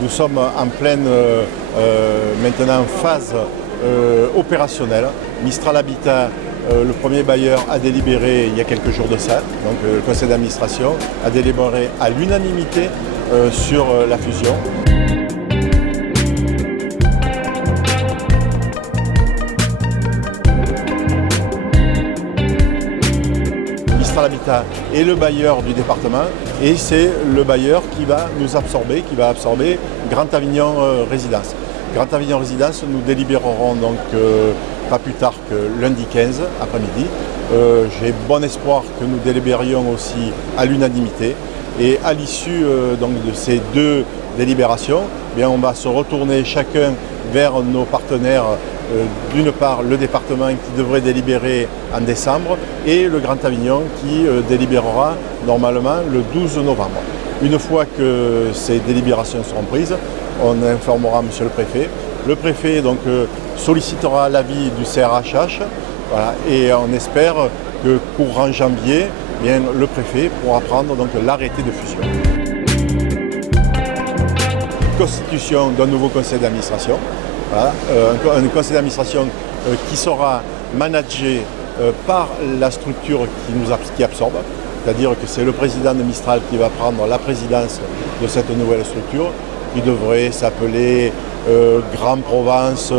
Nous sommes en pleine maintenant phase opérationnelle. Mistral Habitat, le premier bailleur, a délibéré il y a quelques jours de ça. Donc le conseil d'administration a délibéré à l'unanimité sur la fusion. Mistral Habitat est le bailleur du département et c'est le bailleur qui va nous absorber, qui va absorber Grand Avignon Résidence. Grand Avignon Résidence, nous délibérerons donc pas plus tard que lundi 15 après-midi. J'ai bon espoir que nous délibérions aussi à l'unanimité. Et à l'issue de ces deux délibérations, eh bien, on va se retourner chacun vers nos partenaires. D'une part, le département qui devrait délibérer en décembre et le Grand Avignon qui délibérera normalement le 12 novembre. Une fois que ces délibérations seront prises, on informera M. le Préfet. Le Préfet donc, sollicitera l'avis du CRHH voilà, et on espère que courant janvier, eh bien, le Préfet pourra prendre l'arrêté de fusion. Constitution d'un nouveau conseil d'administration. Voilà, un conseil d'administration qui sera managé par la structure qui absorbe, c'est-à-dire que c'est le président de Mistral qui va prendre la présidence de cette nouvelle structure qui devrait s'appeler Grand Provence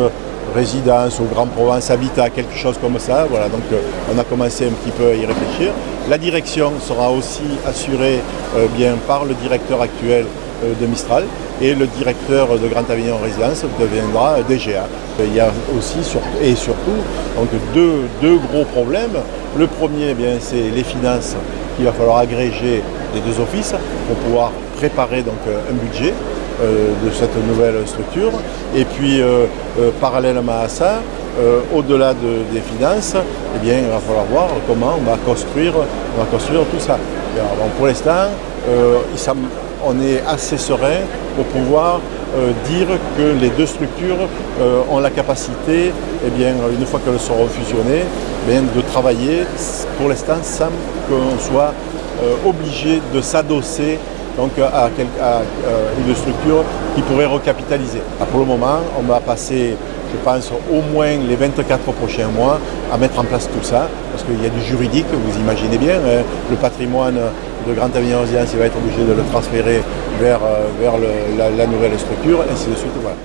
Résidence ou Grand Provence Habitat, quelque chose comme ça. Voilà, donc on a commencé un petit peu à y réfléchir. La direction sera aussi assurée bien par le directeur actuel de Mistral et le directeur de Grand Avignon Résidence deviendra DGA. Il y a aussi et surtout donc, deux gros problèmes. Le premier, c'est les finances qu'il va falloir agréger les deux offices pour pouvoir préparer donc, un budget de cette nouvelle structure. Et puis, parallèlement à ça, au-delà des finances, eh bien, il va falloir voir comment on va construire tout ça. Alors, bon, pour l'instant, on est assez serein pour pouvoir dire que les deux structures ont la capacité, eh bien, une fois qu'elles seront fusionnées, eh bien, de travailler pour l'instant sans qu'on soit obligé de s'adosser donc, à une structure qui pourrait recapitaliser. Pour le moment, on va passer, je pense, au moins les 24 prochains mois à mettre en place tout ça, parce qu'il y a du juridique, vous imaginez bien, hein, le patrimoine de Grand Avignon Résidence, il va être obligé de le transférer vers la nouvelle structure, ainsi de suite. Voilà.